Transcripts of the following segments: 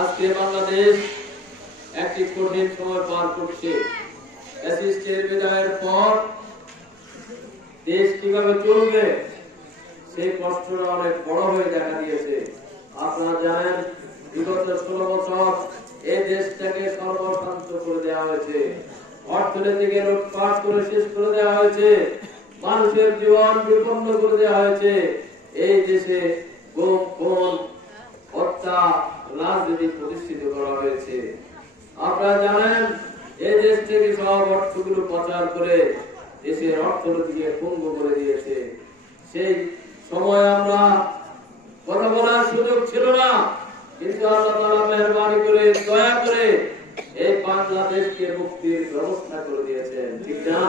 আজকে বাংলাদেশ একটি কঠিন সময় পার করছে। ফ্যাসিস্টের বিদায়ের পর দেশ কিভাবে চলবে সেই কষ্টটা অনেক বড় হয়ে দেখা দিয়েছে। আপনারা জানেন, বিগত 16 বছর এই দেশটাকে সর্বশান্ত করে দেওয়া হয়েছে, অর্থনীতিকে লুটপাট করে শেষ করে দেওয়া হয়েছে, মানুষের জীবন বিপন্ন করে দেওয়া হয়েছে। এই দেশে গুম, খুন, হত্যা, রাজনীতি প্রতিষ্ঠিত করা হয়েছে। আপনারা জানেন, এই দেশ থেকে সব অর্থগুলো পাচার করে দেশের অর্থনীতিকে পঙ্গু করে দিয়েছে। সেই সময় আমরা কথা বলার সুযোগ ছিল না, কিন্তু আল্লাহ তাআলা মেহেরবানি করে দয়া করে এই বাংলাদেশকে মুক্তির ব্যবস্থা করে দিয়েছেন, ঠিক না?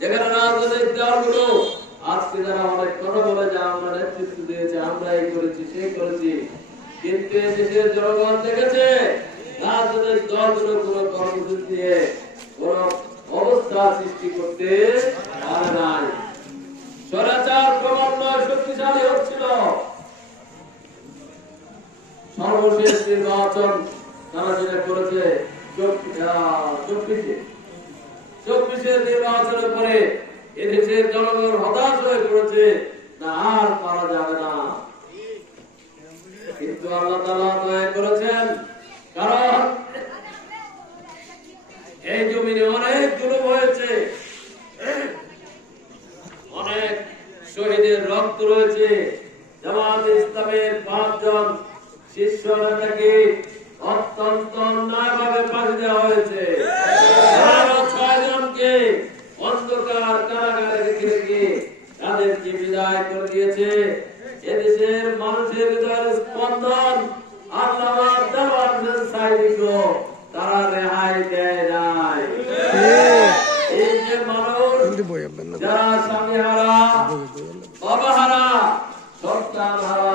যেখানে রাজনৈতিক দলগুলো আজকে যারা অনেক কথা বলে যে আমরা নেতৃত্ব দিয়েছে, আমরা এই করেছি সেই করেছি, কিন্তু এই দেশের জনগণ দেখেছে রাজনৈতিক দলগুলো কোনো কর্মসূচি দিয়ে কোন অবস্থা সৃষ্টি করতে পারে নাই। স্বৈরাচার ক্রমান্বয়ে শক্তিশালী হচ্ছিল। সর্বশেষ নির্বাচন তারা যেটা করেছে 24 নির্বাচনের পরে এদেশের জনগণ হতাশ হয়ে পড়েছে, না আর পারা যাবে না। কিন্তু আল্লাহ তাআলা দয়া করেছেন, কারণ এই জমিনে অনেক জুলুম হয়েছে, অনেক শহীদের রক্ত রয়েছে। জামাত ইসলামের 5 জন শীর্ষ নেতাকে অত্যন্ত অন্যায়ভাবে ফাঁসি দেওয়া হয়েছে। আরো 6 জনকে অন্ধকার কারাগারে রেখে রেখে তাদেরকে বিদায় করে দিয়েছে। এদেশের মানুষের হৃদয়ের স্পন্দন আল্লামা দেওয়ান হোসেন সাঈদীকে তারা রেহাই দেয় নাই। এই যে মানুষ যারা স্বামী হারা, বাবা হারা, সন্তান হারা,